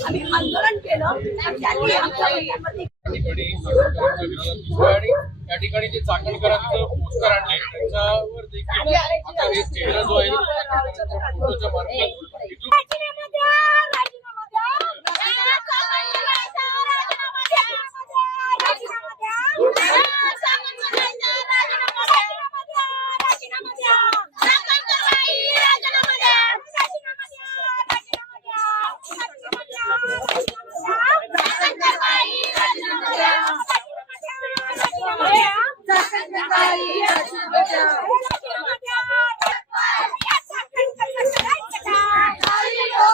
आम्ही आंदोलन केलं त्यांनी आमच्या महिलांमध्ये त्या ठिकाणी जे चाकणकरांचं पोस्टर आणले त्याच्यावर देखील आता हे चेहरा जो आहे फोटोच्या मार्फत